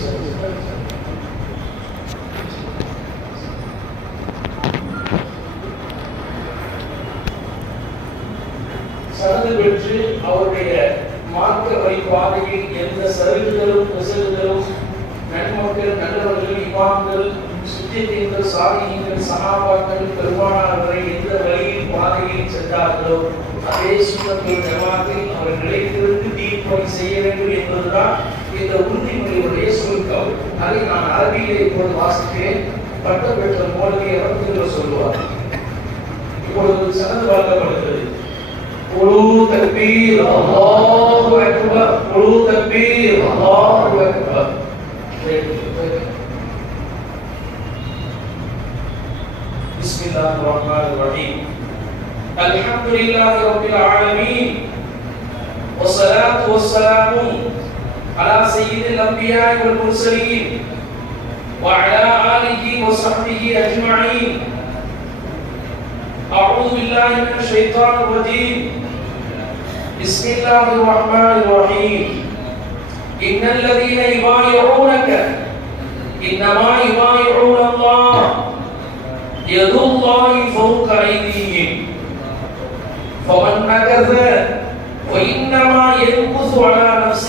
சனது பெற்று அவருடைய மார்க்க வழிபாதையில் எந்த சருகுதலும் பிசகுதலும் நன்மக்கள் நல்லவர்கள் இமாம்கள் சுத்தியங்கள் சாதியங்கள் சகாபாக்கள் பெருமானார்களை எந்த வழியில் பாதையில் சென்றார்களோ அதே சுண்ணத்துல் ஜமாத்தில் அவர் நிலைத்திருந்து தீர்ப்பணி செய்ய வேண்டும் என்பதுதான் இந்த உறுதிமொழியுடைய சுருக்கம். அதை நான் அரபியிலே இப்போது வாசிக்கிறேன். பட்டம் பெற்ற மோலவி அவர் சொல்லுவார். இப்பொழுது சனது வழங்கப்படுகிறது. குழு தக்பீர் அல்லாஹு அக்பர், குழு தக்பீர் அல்லாஹு அக்பர். பிஸ்மில்லாஹிர் ரஹ்மானிர் ரஹீம். அல்ஹம்துலில்லாஹி ரப்பில் ஆலமீன் வஸ்ஸலாத்து வஸ்ஸலாமு அலா சய்யிதில் அன்பியாஇ வல் முர்ஸலீன் வ அலா ஆலிஹி வ ஸஹ்பிஹி அஜ்மஈன். أعوذ بالله من الشيطان الرجيم. بسم الله الرحمن الرحيم. إن الذين يبايعونك إنما يبايعون الله يد الله فوق أيديهم فمن نكث فإنما ينكث على نفسه